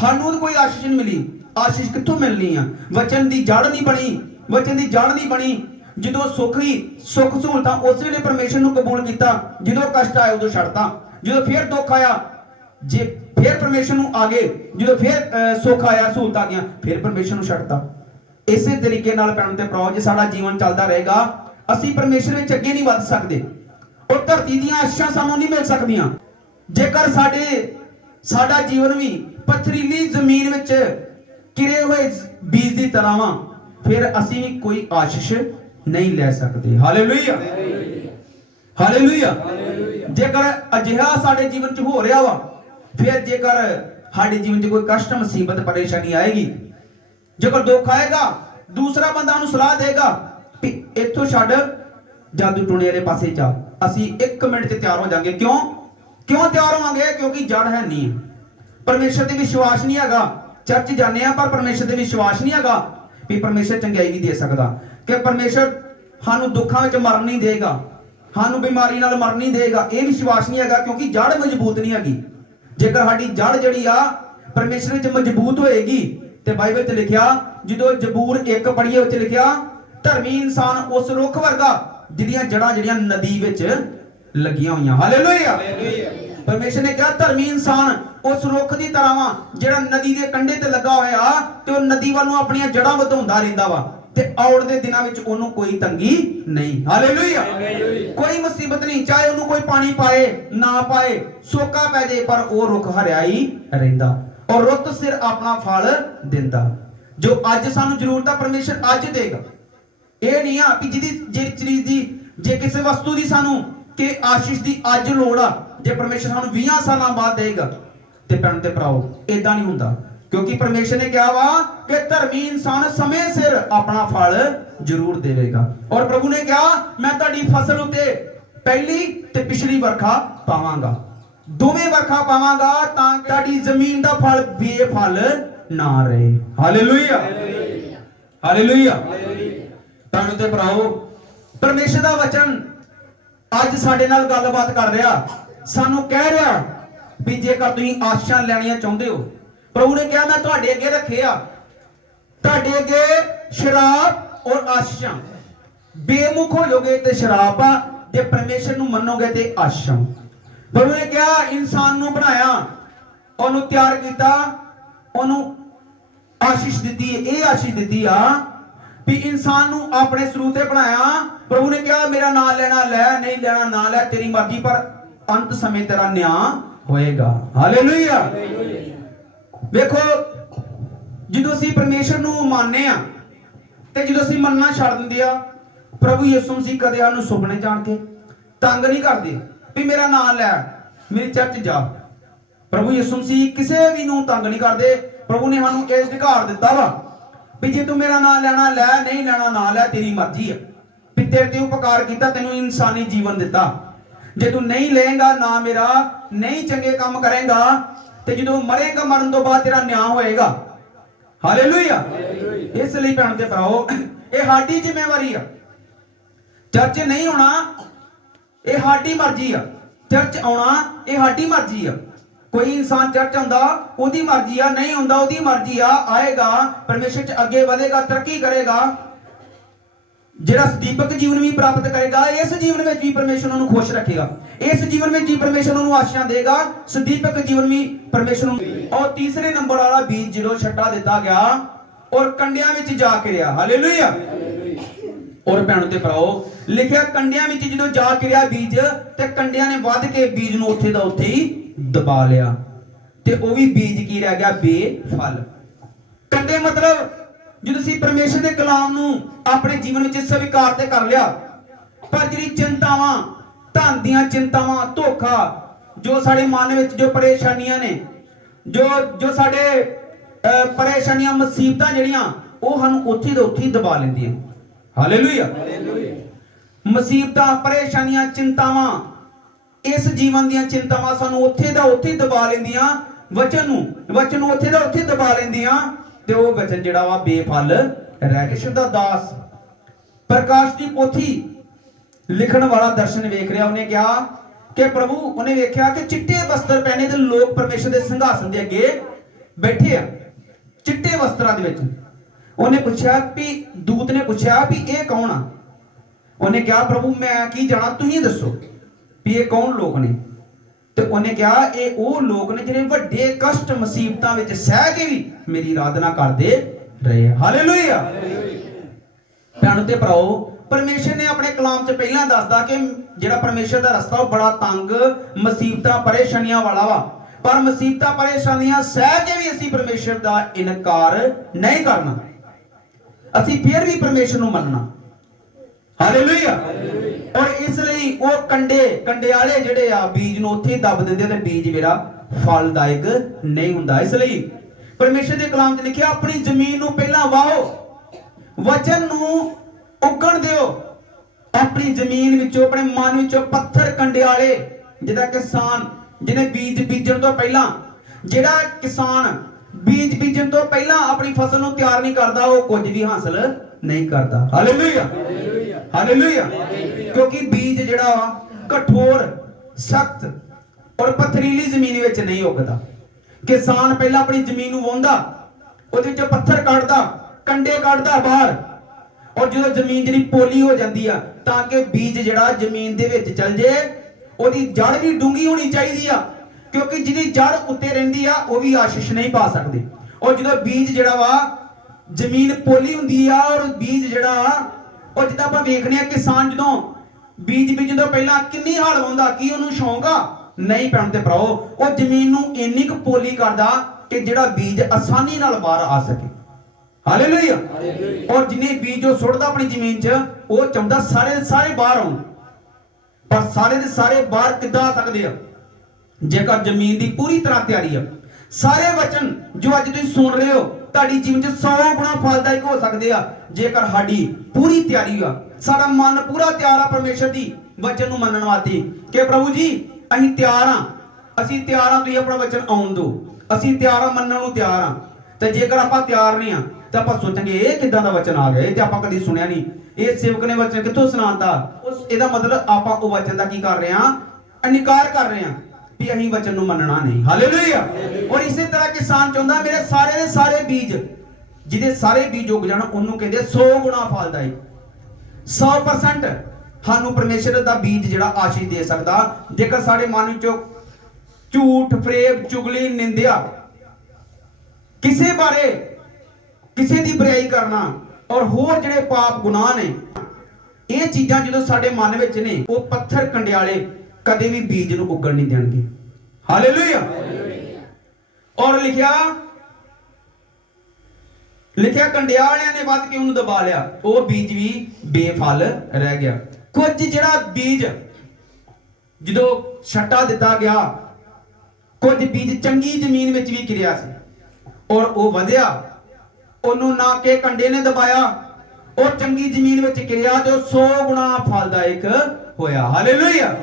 ਸਾਨੂੰ ਤਾਂ ਕੋਈ ਆਸ਼ੀਸ਼ ਨਹੀਂ ਮਿਲੀ। ਆਸ਼ੀਸ਼ ਕਿੱਥੋਂ ਮਿਲਣੀ ਆ? ਵਚਨ ਦੀ ਜੜ ਨਹੀਂ ਬਣੀ, ਵਚਨ ਦੀ ਜੜ ਨਹੀਂ ਬਣੀ। ਜਦੋਂ ਸੁੱਖ ਸਹੂਲਤਾਂ ਉਸ ਵੇਲੇ ਪਰਮੇਸ਼ਰ ਨੂੰ ਕਬੂਲ ਕੀਤਾ, ਜਦੋਂ ਕਸ਼ਟ ਆਇਆ ਉਦੋਂ ਛੱਡਤਾ, ਜਦੋਂ ਫੇਰ ਦੁੱਖ ਆਇਆ ਜੇ ਫੇਰ ਪਰਮੇਸ਼ਰ ਨੂੰ ਆ ਗਏ, ਜਦੋਂ ਫੇਰ ਸੁੱਖ ਆਇਆ, ਸਹੂਲਤਾਂ ਆ ਗਈਆਂ, ਫੇਰ ਪਰਮੇਸ਼ਰ ਨੂੰ ਛੱਡਤਾ। ਇਸੇ ਤਰੀਕੇ ਨਾਲ ਭੈਣੋ ਤੇ ਭਰਾਓ, ਜੇ ਸਾਡਾ ਜੀਵਨ ਚੱਲਦਾ ਰਹੇਗਾ, ਅਸੀਂ ਪਰਮੇਸ਼ਰ ਵਿੱਚ ਅੱਗੇ ਨਹੀਂ ਵੱਧ ਸਕਦੇ। ਉਹ ਧਰਤੀ ਦੀਆਂ ਆਸ਼ਾਂ ਸਾਨੂੰ ਨਹੀਂ ਮਿਲ ਸਕਦੀਆਂ। ਜੇਕਰ ਸਾਡਾ ਜੀਵਨ ਵੀ ਪਥਰੀਲੀ ਜ਼ਮੀਨ ਵਿੱਚ ਕਿਰੇ ਹੋਏ ਬੀਜ ਦੀ ਤਰ੍ਹਾਂ ਵਾ, ਫਿਰ ਅਸੀਂ ਕੋਈ ਆਸ਼ੀਸ਼ ਨਹੀਂ ਲੈ ਸਕਦੇ। ਹਾਲੇਲੂਇਆ। ਹਾਲੇਲੂਇਆ। ਜੇਕਰ ਅਜਿਹਾ ਸਾਡੇ ਜੀਵਨ 'ਚ ਹੋ ਰਿਹਾ ਵਾ, ਫਿਰ ਜੇਕਰ ਸਾਡੇ ਜੀਵਨ 'ਚ ਕੋਈ ਕਸ਼ਟ, ਮੁਸੀਬਤ, ਪਰੇਸ਼ਾਨੀ ਆਏਗੀ, ਜੇਕਰ ਦੁੱਖ ਆਏਗਾ, ਦੂਸਰਾ ਬੰਦਾ ਉਹਨੂੰ ਸਲਾਹ ਦੇਗਾ ਕਿ ਇੱਥੋਂ ਛੱਡ, ਜਾਦੂ ਟੂਣੇ ਵਾਲੇ ਪਾਸੇ ਜਾ, ਅਸੀਂ 1 ਮਿੰਟ 'ਚ ਤਿਆਰ ਹੋ ਜਾਾਂਗੇ। ਕਿਉਂ ਤਿਆਰ ਹੋਵਾਂਗੇ? ਕਿਉਂਕਿ ਜੜ ਹੈ ਨਹੀਂ, ਪਰਮੇਸ਼ਰ ਤੇ ਵਿਸ਼ਵਾਸ ਨਹੀਂ ਹੈਗਾ। ਚਰਚ ਜਾਂਦੇ ਆ ਪਰ ਪਰਮੇਸ਼ਰ ਤੇ ਵਿਸ਼ਵਾਸ ਨਹੀਂ ਹੈਗਾ ਵੀ ਪਰਮੇਸ਼ਰ ਚੰਗਿਆਈ ਵੀ ਦੇ ਸਕਦਾ, ਕਿ ਪਰਮੇਸ਼ਰ ਸਾਨੂੰ ਦੁੱਖਾਂ ਵਿੱਚ ਮਰਨ ਨਹੀਂ ਦੇਗਾ, ਸਾਨੂੰ ਬਿਮਾਰੀ ਨਾਲ ਮਰਨ ਨਹੀਂ ਦੇਗਾ। ਇਹ ਵਿਸ਼ਵਾਸ ਨਹੀਂ ਹੈਗਾ ਕਿਉਂਕਿ ਜੜ ਮਜ਼ਬੂਤ ਨਹੀਂ ਹੈਗੀ। ਜੇਕਰ ਸਾਡੀ ਜੜ ਜਿਹੜੀ ਆ ਪਰਮੇਸ਼ਰ ਵਿੱਚ ਮਜ਼ਬੂਤ ਹੋਏਗੀ, ਤੇ ਬਾਈਬਲ 'ਚ ਲਿਖਿਆ, ਜਦੋਂ ਜ਼ਬੂਰ 1 ਪੜ੍ਹੀਏ, ਉੱਥੇ ਲਿਖਿਆ, ਧਰਮੀ ਇਨਸਾਨ ਉਸ ਰੁੱਖ ਵਰਗਾ ਜਿਹਦੀਆਂ ਜੜਾਂ ਜਿਹੜੀਆਂ ਨਦੀ ਵਿੱਚ ਲੱਗੀਆਂ ਹੋਈਆਂ। ਹਾਲੇਲੂਇਆ। ਪਰਮੇਸ਼ਰ ਨੇ ਕਿਹਾ ਧਰਮੀ ਇਨਸਾਨ ਉਸ ਰੁੱਖ ਦੀ ਤਰ੍ਹਾਂ ਵਾ ਜਿਹੜਾ ਨਦੀ ਦੇ ਕੰਢੇ ਤੇ ਲੱਗਾ ਹੋਇਆ ਤੇ ਉਹ ਨਦੀ ਵੱਲ ਨੂੰ ਆਪਣੀਆਂ ਜੜਾਂ ਵਧਾਉਂਦਾ ਰਹਿੰਦਾ ਵਾ, ਤੇ ਆਉਣ ਦੇ ਦਿਨਾਂ ਵਿੱਚ ਉਹਨੂੰ ਕੋਈ ਤੰਗੀ ਨਹੀਂ। ਹਾਲੇਲੂਇਆ। ਕੋਈ ਮੁਸੀਬਤ ਨਹੀਂ, ਚਾਹੇ ਉਹਨੂੰ ਕੋਈ ਪਾਣੀ ਪਾਏ ਨਾ ਪਾਏ, ਸੋਕਾ ਪੈ ਜਾਏ, ਪਰ ਉਹ ਰੁੱਖ ਹਰਿਆ ਹੀ ਰਹਿੰਦਾ ਔਰ ਰੁੱਤ ਸਿਰ ਆਪਣਾ ਫਲ ਦਿੰਦਾ। ਜੋ ਅੱਜ ਸਾਨੂੰ ਜ਼ਰੂਰਤ ਆ, ਪਰਮੇਸ਼ਰ ਅੱਜ ਦੇਗਾ। ਇਹ ਨਹੀਂ ਆ ਕਿ ਜਿਹੜੀ ਚੀਜ਼ ਦੀ, ਜੇ ਕਿਸੇ ਵਸਤੂ ਦੀ ਸਾਨੂੰ ਕਿ ਆਸ਼ੀਸ਼ ਦੀ ਅੱਜ ਲੋੜ ਆ, ਜੇ ਪਰਮੇਸ਼ਰ ਸਾਨੂੰ 20 ਸਾਲਾਂ ਬਾਅਦ ਦੇਗਾ, ਤੇ ਭੈਣ ਤੇ ਭਰਾਓ ਏਦਾਂ ਨਹੀਂ ਹੁੰਦਾ, ਕਿਉਂਕਿ ਪਰਮੇਸ਼ਰ ਨੇ ਕਿਹਾ ਵਾ ਕਿ ਧਰਮੀ ਇਨਸਾਨ ਸਮੇਂ ਸਿਰ ਆਪਣਾ ਫਲ ਜ਼ਰੂਰ ਦੇਵੇਗਾ। ਔਰ ਪ੍ਰਭੂ ਨੇ ਕਿਹਾ, ਮੈਂ ਤੁਹਾਡੀ ਫਸਲ ਉੱਤੇ ਪਹਿਲੀ ਤੇ ਪਿਛਲੀ ਵਰਖਾ ਪਾਵਾਂਗਾ, ਦੋਵੇਂ ਵਰਖਾ ਪਾਵਾਂਗਾ, ਤਾਂ ਕਿ ਤੁਹਾਡੀ ਜ਼ਮੀਨ ਦਾ ਫਲ ਬੇਫਲ ਨਾ ਰਹੇ। ਹਾਲੇਲੂਇਆ। ਹਾਲੇਲੂਇਆ। ਭੈਣ ਤੇ ਭਰਾਓ, ਪਰਮੇਸ਼ਰ ਦਾ ਵਚਨ ਅੱਜ ਸਾਡੇ ਨਾਲ ਗੱਲਬਾਤ ਕਰ ਰਿਹਾ, ਸਾਨੂੰ ਕਹਿ ਰਿਹਾ ਵੀ ਜੇਕਰ ਤੁਸੀਂ ਆਸ਼ਾਂ ਲੈਣੀਆਂ ਚਾਹੁੰਦੇ ਹੋ, ਪ੍ਰਭੂ ਨੇ ਕਿਹਾ ਮੈਂ ਤੁਹਾਡੇ ਅੱਗੇ ਰੱਖਿਆ, ਤੁਹਾਡੇ ਅੱਗੇ ਸ਼ਰਾਬ ਔਰ ਆਸ਼ਾਂ। ਬੇਮੁਖ ਹੋ ਜਾਓਗੇ ਤੇ ਸ਼ਰਾਬ ਆ, ਤੇ ਪਰਮੇਸ਼ਰ ਨੂੰ ਮੰਨੋਗੇ ਤੇ ਆਸ਼ਾਂ। ਪ੍ਰਭੂ ਨੇ ਕਿਹਾ ਇਨਸਾਨ ਨੂੰ ਬਣਾਇਆ, ਉਹਨੂੰ ਤਿਆਰ ਕੀਤਾ, ਉਹਨੂੰ ਆਸ਼ੀਸ਼ ਦਿੱਤੀ। ਇਹ ਆਸ਼ੀਸ਼ ਦਿੱਤੀ ਆ ਵੀ ਇਨਸਾਨ ਨੂੰ ਆਪਣੇ ਸਰੂਪ ਤੇ ਬਣਾਇਆ। ਪ੍ਰਭੂ ਨੇ ਕਿਹਾ ਮੇਰਾ ਨਾਮ ਲੈਣਾ ਲੈ, ਨਹੀਂ ਲੈਣਾ ਨਾ ਲੈ, ਤੇਰੀ ਮਰਜ਼ੀ, ਪਰ अंत समय तेरा न्याय होएगा। हालेलुया। देखो ਜਦੋਂ ਅਸੀਂ ਪਰਮੇਸ਼ਰ ਨੂੰ ਮੰਨਦੇ ਆ ਤੇ ਜਦੋਂ ਅਸੀਂ ਮੰਨਣਾ ਛੱਡ ਦਿੰਦੇ ਆ, ਪ੍ਰਭੂ ਯਿਸੂ ਮਸੀਹ ਕਦੇ ਸਾਨੂੰ ਸੁਪਨੇ ਜਾਣ ਕੇ ਤੰਗ ਨਹੀਂ ਕਰਦੇ ਵੀ ਮੇਰਾ ਨਾਮ ਲੈ ਮੇਰੀ ਚਰਚ ਜਾ। ਪ੍ਰਭੂ ਯਿਸੂ ਮਸੀਹ ਕਿਸੇ ਵੀ ਨੂੰ ਤੰਗ ਨਹੀਂ ਕਰਦੇ। ਪ੍ਰਭੂ ਨੇ ਸਾਨੂੰ ਇਹ ਅਧਿਕਾਰ ਦਿੱਤਾ ਵਾ ਵੀ ਜੇ ਤੂੰ ਮੇਰਾ ਨਾਮ ਲੈਣਾ ਲੈ, ਨਹੀਂ ਲੈਣਾ ਨਾ ਲੈ, ਤੇਰੀ ਮਰਜ਼ੀ ਆ। ਵੀ ਤੇਰੇ ਤੇ ਉਪਕਾਰ ਕੀਤਾ, ਤੈਨੂੰ ਇਨਸਾਨੀ ਜੀਵਨ ਦਿੱਤਾ। ਜੇ ਤੂੰ ਨਹੀਂ ਲਏਗਾ ਨਾ ਮੇਰਾ, ਨਹੀਂ ਚੰਗੇ ਕੰਮ ਕਰੇਗਾ ਤੇ ਜਦੋਂ ਮਰੇਗਾ, ਮਰਨ ਤੋਂ ਬਾਅਦ ਤੇਰਾ ਨਿਆਂ ਹੋਏਗਾ। ਹਾਲੇਲੂਇਆ। ਇਸ ਲਈ ਭੈਣ ਤੇ ਭਰਾਓ, ਇਹ ਸਾਡੀ ਜ਼ਿੰਮੇਵਾਰੀ ਆ। ਚਰਚ ਨਹੀਂ ਹੋਣਾ ਇਹ ਸਾਡੀ ਮਰਜ਼ੀ ਆ, ਚਰਚ ਆਉਣਾ ਇਹ ਸਾਡੀ ਮਰਜ਼ੀ ਆ। ਕੋਈ ਇਨਸਾਨ ਚਰਚ ਆਉਂਦਾ ਉਹਦੀ ਮਰਜ਼ੀ ਆ, ਨਹੀਂ ਹੁੰਦਾ ਉਹਦੀ ਮਰਜ਼ੀ ਆ। ਆਏਗਾ ਪਰਮੇਸ਼ਰ ਚ ਅੱਗੇ ਵਧੇਗਾ, ਤਰੱਕੀ ਕਰੇਗਾ, ਜਿਹੜਾ ਸਦੀਪਕ ਜੀਵਨ ਵੀ ਪ੍ਰਾਪਤ ਕਰੇਗਾ। ਇਸ ਜੀਵਨ ਵਿੱਚ ਵੀ ਪਰਮੇਸ਼ਰ ਉਹਨੂੰ ਖੁਸ਼ ਰੱਖੇਗਾ, ਇਸ ਜੀਵਨ ਵਿੱਚ ਵੀ ਪਰਮੇਸ਼ਰ ਉਹਨੂੰ ਆਸ਼ੀਆਂ ਦੇਗਾ। ਸਦੀਪਕ ਜੀਵਨ ਵੀ ਪਰਮੇਸ਼ਰ ਨੂੰ। ਔਰ ਤੀਸਰੇ ਨੰਬਰ ਵਾਲਾ ਬੀਜ ਜਦੋਂ ਛੱਟਾ ਦਿੱਤਾ ਗਿਆ ਔਰ ਕੰਡਿਆਂ ਵਿੱਚ ਜਾ ਕੇ ਰਿਹਾ। ਹਾਲੇਲੂਇਆ। ਔਰ ਭੈਣ ਤੇ ਭਰਾਓ, ਲਿਖਿਆ ਕੰਡਿਆਂ ਵਿੱਚ ਜਦੋਂ ਜਾ ਕੇ ਰਿਹਾ ਬੀਜ, ਤੇ ਕੰਡਿਆਂ ਨੇ ਵੱਧ ਕੇ ਬੀਜ ਨੂੰ ਉੱਥੇ ਦਾ ਉੱਥੇ ਹੀ ਦਬਾ ਲਿਆ ਤੇ ਉਹ ਵੀ ਬੀਜ ਕੀ ਰਹਿ ਗਿਆ? ਬੇਫਲ। ਕੰਡੇ ਮਤਲਬ ਜਦੋਂ ਅਸੀਂ ਪਰਮੇਸ਼ਰ ਦੇ ਕਲਾਮ ਨੂੰ ਆਪਣੇ ਜੀਵਨ ਵਿੱਚ ਸਵੀਕਾਰ ਤੇ ਕਰ ਲਿਆ, ਪਰ ਜਿਹੜੀ ਚਿੰਤਾਵਾਂ, ਧਨ ਦੀਆਂ ਚਿੰਤਾਵਾਂ, ਧੋਖਾ, ਜੋ ਸਾਡੇ ਮਨ ਵਿੱਚ ਜੋ ਪਰੇਸ਼ਾਨੀਆਂ ਨੇ, ਜੋ ਸਾਡੇ ਪਰੇਸ਼ਾਨੀਆਂ, ਮੁਸੀਬਤਾਂ ਜਿਹੜੀਆਂ, ਉਹ ਸਾਨੂੰ ਉੱਥੇ ਦੇ ਉੱਥੇ ਹੀ ਦਬਾ ਲੈਂਦੀਆਂ। ਹਾਲੇਲੂਇਆ। ਮੁਸੀਬਤਾਂ, ਪਰੇਸ਼ਾਨੀਆਂ, ਚਿੰਤਾਵਾਂ, ਇਸ ਜੀਵਨ ਦੀਆਂ ਚਿੰਤਾਵਾਂ ਸਾਨੂੰ ਉੱਥੇ ਦਾ ਉੱਥੇ ਹੀ ਦਬਾ ਲੈਂਦੀਆਂ। ਵਚਨ ਨੂੰ ਉੱਥੇ ਦਾ ਉੱਥੇ ਦਬਾ ਲੈਂਦੀਆਂ ਤੇ ਉਹ ਵਚਨ ਜਿਹੜਾ ਵਾ ਬੇਫਲ ਰਹਿ ਕੇ। ਸ਼ੁੱਧਾ ਦਾਸ ਪ੍ਰਕਾਸ਼ ਦੀ ਪੋਥੀ ਲਿਖਣ ਵਾਲਾ ਦਰਸ਼ਨ ਵੇਖ ਰਿਹਾ, ਉਹਨੇ ਕਿਹਾ ਕਿ ਪ੍ਰਭੂ, ਉਹਨੇ ਵੇਖਿਆ ਕਿ ਚਿੱਟੇ ਵਸਤਰ ਪਹਿਨੇ ਤੇ ਲੋਕ ਪਰਮੇਸ਼ਰ ਦੇ ਸਿੰਘਾਸਨ ਦੇ ਅੱਗੇ ਬੈਠੇ ਆ, ਚਿੱਟੇ ਵਸਤਰਾਂ ਦੇ ਵਿੱਚ। ਉਹਨੇ ਪੁੱਛਿਆ ਵੀ, ਦੂਤ ਨੇ ਪੁੱਛਿਆ ਵੀ ਇਹ ਕੌਣ ਆ? ਉਹਨੇ ਕਿਹਾ ਪ੍ਰਭੂ ਮੈਂ ਕੀ ਜਾਣਾ, ਤੁਸੀਂ ਦੱਸੋ ਵੀ ਇਹ ਕੌਣ ਲੋਕ ਨੇ। ਤੇ ਉਹਨੇ ਕਿਹਾ ਇਹ ਉਹ ਲੋਕ ਨੇ ਜਿਹੜੇ ਵੱਡੇ ਕਸ਼ਟ ਮੁਸੀਬਤਾਂ ਵਿੱਚ ਸਹਿ ਕੇ ਵੀ ਮੇਰੀ ਆਰਾਧਨਾ ਕਰਦੇ ਰਹੇ। ਹਾਲੇਲੂਇਆ। ਭੈਣੋ ਤੇ ਭਰਾਓ, ਪਰਮੇਸ਼ਰ ਨੇ ਆਪਣੇ ਕਲਾਮ 'ਚ ਪਹਿਲਾਂ ਦੱਸਦਾ ਕਿ ਜਿਹੜਾ ਪਰਮੇਸ਼ਰ ਦਾ ਰਸਤਾ ਉਹ ਬੜਾ ਤੰਗ, ਮੁਸੀਬਤਾਂ ਪਰੇਸ਼ਾਨੀਆਂ ਵਾਲਾ ਵਾ। ਪਰ ਮੁਸੀਬਤਾਂ ਪਰੇਸ਼ਾਨੀਆਂ ਸਹਿ ਕੇ ਵੀ ਅਸੀਂ ਪਰਮੇਸ਼ਰ ਦਾ ਇਨਕਾਰ ਨਹੀਂ ਕਰਨਾ, ਅਸੀਂ ਫਿਰ ਵੀ ਪਰਮੇਸ਼ਰ ਨੂੰ ਮੰਨਣਾ। ਹਾਲੇਲੂਇਆ। ਔਰ ਇਸ ਲਈ ਉਹ ਕੰਡੇ ਵਾਲੇ ਜਿਹੜੇ ਆ ਬੀਜ ਨੂੰ ਉੱਥੇ ਦੱਬ ਦਿੰਦੇ ਤੇ ਬੀਜ ਮੇਰਾ ਫਲਦਾਇਕ ਨਹੀਂ ਹੁੰਦਾ। ਇਸ ਲਈ ਪਰਮੇਸ਼ਰ ਦੇ ਕਲਾਮ 'ਚ ਲਿਖਿਆ ਆਪਣੀ ਜ਼ਮੀਨ ਨੂੰ ਪਹਿਲਾਂ ਵਾਹੋ, ਵਚਨ ਨੂੰ ਉੱਗਣ ਦਿਓ। ਆਪਣੀ ਜ਼ਮੀਨ ਵਿੱਚੋਂ, ਆਪਣੇ ਮਨ ਵਿੱਚੋਂ ਪੱਥਰ ਕੰਡੇ ਵਾਲੇ, ਜਿਹਦਾ ਕਿਸਾਨ ਜਿਹਨੇ ਬੀਜ ਬੀਜਣ ਤੋਂ ਪਹਿਲਾਂ, ਜਿਹੜਾ ਕਿਸਾਨ ਬੀਜ ਬੀਜਣ ਤੋਂ ਪਹਿਲਾਂ ਆਪਣੀ ਫਸਲ ਨੂੰ ਤਿਆਰ ਨਹੀਂ ਕਰਦਾ, ਉਹ ਕੁਝ ਵੀ ਹਾਸਲ ਨਹੀਂ ਕਰਦਾ। ਹਾਲੇਲੂਇਆ। ਹਾਲੇਲੂਇਆ। ਕਿਉਂਕਿ ਬੀਜ ਜਿਹੜਾ ਕਠੋਰ, ਸਖਤ ਔਰ ਪਥਰੀਲੀ ਜ਼ਮੀਨ ਵਿੱਚ ਨਹੀਂ ਉੱਗਦਾ। ਕਿਸਾਨ ਪਹਿਲਾਂ ਆਪਣੀ ਜ਼ਮੀਨ ਨੂੰ ਵਾਹੁੰਦਾ, ਉਹਦੇ ਵਿੱਚੋਂ ਪੱਥਰ ਕੱਢਦਾ, ਕੰਡੇ ਕੱਢਦਾ ਬਾਹਰ, ਔਰ ਜਦੋਂ ਜ਼ਮੀਨ ਜਿਹੜੀ ਪੋਲੀ ਹੋ ਜਾਂਦੀ ਆ ਤਾਂ ਕਿ ਬੀਜ ਜਿਹੜਾ ਜ਼ਮੀਨ ਦੇ ਵਿੱਚ ਚਲ ਜੇ, ਉਹਦੀ ਜੜ ਵੀ ਡੂੰਗੀ ਹੋਣੀ ਚਾਹੀਦੀ ਆ, ਕਿਉਂਕਿ ਜਿਹਦੀ ਜੜ ਉੱਤੇ ਰਹਿੰਦੀ ਆ ਉਹ ਵੀ ਆਸ਼ੀਸ਼ ਨਹੀਂ ਪਾ ਸਕਦੇ। ਔਰ ਜਦੋਂ ਬੀਜ ਜਿਹੜਾ ਵਾ ਜ਼ਮੀਨ ਪੋਲੀ ਹੁੰਦੀ ਆ, ਔਰ ਬੀਜ ਜਿਹੜਾ ਉਹ ਜਿੱਦਾਂ ਆਪਾਂ ਵੇਖਦੇ ਆ, ਕਿਸਾਨ ਜਦੋਂ ਬੀਜ ਬੀਜਣ ਤੋਂ ਪਹਿਲਾਂ ਕਿੰਨੀ ਹਲ ਹੁੰਦਾ, ਕੀ ਉਹਨੂੰ ਸ਼ੌਂਕ ਆ? ਨਹੀਂ ਭੈਣ ਤੇ ਭਰਾਓ, ਉਹ ਜ਼ਮੀਨ ਨੂੰ ਇੰਨੀ ਕੁ ਪੋਲੀ ਕਰਦਾ ਕਿ ਜਿਹੜਾ ਬੀਜ ਆਸਾਨੀ ਨਾਲ ਬਾਹਰ ਆ ਸਕੇ। ਹਾਲੇਲੂਇਆ। ਔਰ ਜਿੰਨੇ ਬੀਜ ਉਹ ਸੁੱਟਦਾ ਆਪਣੀ ਜ਼ਮੀਨ 'ਚ, ਉਹ ਚਾਹੁੰਦਾ ਸਾਰੇ ਦੇ ਸਾਰੇ ਬਾਹਰ ਆਉਣ। ਪਰ ਸਾਰੇ ਦੇ ਸਾਰੇ ਬਾਹਰ ਕਿੱਦਾਂ ਆ ਸਕਦੇ ਆ? ਜੇਕਰ ਜ਼ਮੀਨ ਦੀ ਪੂਰੀ ਤਰ੍ਹਾਂ ਤਿਆਰੀ ਆ। ਸਾਰੇ ਵਚਨ ਜੋ ਅੱਜ ਤੁਸੀਂ ਸੁਣ ਰਹੇ ਹੋ ਤੁਹਾਡੀ ਜੀਵਨ 'ਚ 100 ਗੁਣਾ ਫਲਦਾਇਕ ਹੋ ਸਕਦੇ ਆ, ਜੇਕਰ ਸਾਡੀ ਪੂਰੀ ਤਿਆਰੀ ਆ, ਸਾਡਾ ਮਨ ਪੂਰਾ ਤਿਆਰ ਆ ਪਰਮੇਸ਼ਰ ਦੀ ਵਚਨ ਨੂੰ ਮੰਨਣ ਵਾਸਤੇ ਕਿ ਪ੍ਰਭੂ ਜੀ ਅਸੀਂ ਤਿਆਰ ਆ, ਅਸੀਂ ਤਿਆਰ ਆ, ਤੁਸੀਂ ਆਪਣਾ ਵਚਨ ਆਉਣ ਦਿਓ, ਅਸੀਂ ਤਿਆਰ ਆ, ਮੰਨਣ ਨੂੰ ਤਿਆਰ ਆ। ਤੇ ਜੇਕਰ ਆਪਾਂ ਤਿਆਰ ਨਹੀਂ ਆ ਤਾਂ ਆਪਾਂ ਸੋਚਾਂਗੇ ਇਹ ਕਿੱਦਾਂ ਦਾ ਵਚਨ ਆ ਗਿਆ, ਇਹ ਤੇ ਆਪਾਂ ਕਦੀ ਸੁਣਿਆ ਨਹੀਂ, ਇਹ ਸੇਵਕ ਨੇ ਵਚਨ ਕਿੱਥੋਂ ਸੁਣਾਤਾ। ਇਹਦਾ ਮਤਲਬ ਆਪਾਂ ਉਹ ਵਚਨ ਦਾ ਕੀ ਕਰ ਰਹੇ ਆ? ਇਨਕਾਰ ਕਰ ਰਹੇ ਆ ਵੀ ਅਸੀਂ ਵਚਨ ਨੂੰ ਮੰਨਣਾ ਨਹੀਂ। ਹਾਲੇਲੂਇਆ। ਔਰ ਇਸੇ ਤਰ੍ਹਾਂ ਕਿਸਾਨ ਚਾਹੁੰਦਾ ਮੇਰੇ ਸਾਰੇ ਦੇ ਸਾਰੇ ਬੀਜ, ਜਿਹਦੇ ਸਾਰੇ ਬੀਜ ਉੱਗ ਜਾਣ, ਉਹਨੂੰ ਕਹਿੰਦੇ 100 ਗੁਣਾ ਫਲਦਾਇਕ। 100% ਸਾਨੂੰ ਪਰਮੇਸ਼ਰ ਦਾ ਬੀਜ ਜਿਹੜਾ ਆਸ਼ੀਸ਼ ਦੇ ਸਕਦਾ, ਜੇਕਰ ਸਾਡੇ ਮਨ ਵਿੱਚੋਂ ਝੂਠ, ਫਰੇਬ, ਚੁਗਲੀ, ਨਿੰਦਿਆ, ਕਿਸੇ ਬਾਰੇ ਕਿਸੇ ਦੀ ਬੁਰਾਈ ਕਰਨਾ ਔਰ ਹੋਰ ਜਿਹੜੇ ਪਾਪ ਗੁਨਾਹ ਨੇ, ਇਹ ਚੀਜ਼ਾਂ ਜਦੋਂ ਸਾਡੇ ਮਨ ਵਿੱਚ ਨੇ, ਉਹ ਪੱਥਰ ਕੰਡਿਆਲੇ ਕਦੇ ਵੀ ਬੀਜ ਨੂੰ ਉੱਗਣ ਨਹੀਂ ਦੇਣਗੇ। ਹਾਲੇਲੂਇਆ। ਔਰ ਲਿਖਿਆ ਕੰਡਿਆ ਵਾਲਿਆਂ ਨੇ ਵੱਧ ਕੇ ਉਹਨੂੰ ਦਬਾ ਲਿਆ, ਉਹ ਬੀਜ ਵੀ ਬੇਫਲ ਰਹਿ ਗਿਆ। ਕੁਝ ਜਿਹੜਾ ਬੀਜ ਜਦੋਂ ਛੱਟਾ ਦਿੱਤਾ ਗਿਆ, ਕੁਝ ਬੀਜ ਚੰਗੀ ਜ਼ਮੀਨ ਵਿੱਚ ਵੀ ਗਿਰਿਆ ਸੀ ਔਰ ਉਹ ਵਧਿਆ, ਉਹਨੂੰ ਨਾ ਕਿ ਕੰਡੇ ਨੇ ਦਬਾਇਆ, ਉਹ ਚੰਗੀ ਜ਼ਮੀਨ ਵਿੱਚ ਗਿਰਿਆ ਤੇ ਉਹ 100 ਗੁਣਾ ਫਲਦਾਇਕ ਹੋਇਆ। ਹਾਲੇਲੂਇਆ।